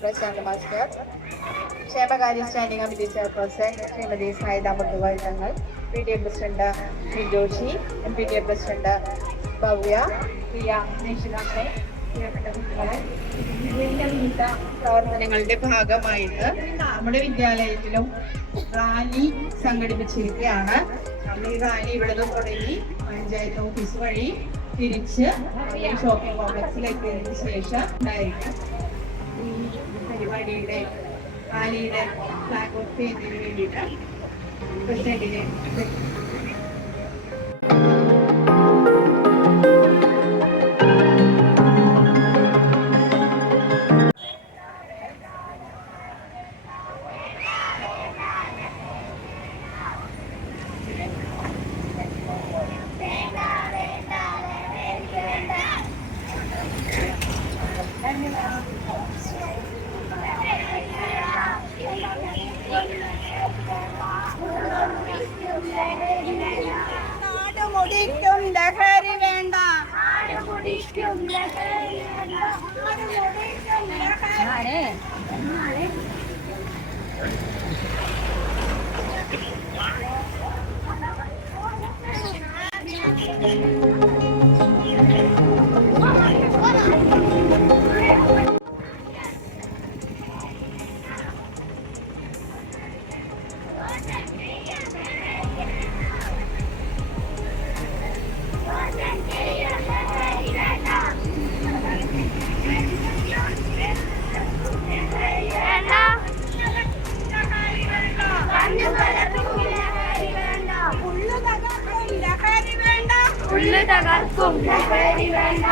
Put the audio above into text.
Prashant master, ക്ഷേമകാര്യ standing committee chairperson Shrimati Saida മുത്തുവായി തങ്ങൾ, P T A president Shri Joshi, M P T A president Bhavya, പ്രിയ നിഷിതാമ്മേ, പ്രിയപ്പെട്ട കുട്ടികളെ, പ്രവർത്തനങ്ങളുടെ ഭാഗമായിട്ട് നമ്മുടെ വിദ്യാലയത്തിലും റാലി സംഘടിപ്പിച്ചിരിക്കുകയാണ്. ഈ റാലി ഇവിടെ നിന്ന് തുടങ്ങി പഞ്ചായത്ത് ഓഫീസ് വഴി തിരിച്ച് ഷോപ്പിംഗ് കോംപ്ലക്സിലേക്ക് എത്തിയതിനു ശേഷം ഉണ്ടായിരിക്കും ഈ പരിപാടിയുടെ റാലിയുടെ ഫ്ലാഗ് ഓഫ് ചെയ്യുന്നതിന് വേണ്ടിയിട്ട് പ്രസിഡന്റിനെ നാടുമുടിക്കും ലഹരി വേണ്ട, ഉള്ളു തകർക്കും ലഹരി വേണ്ട.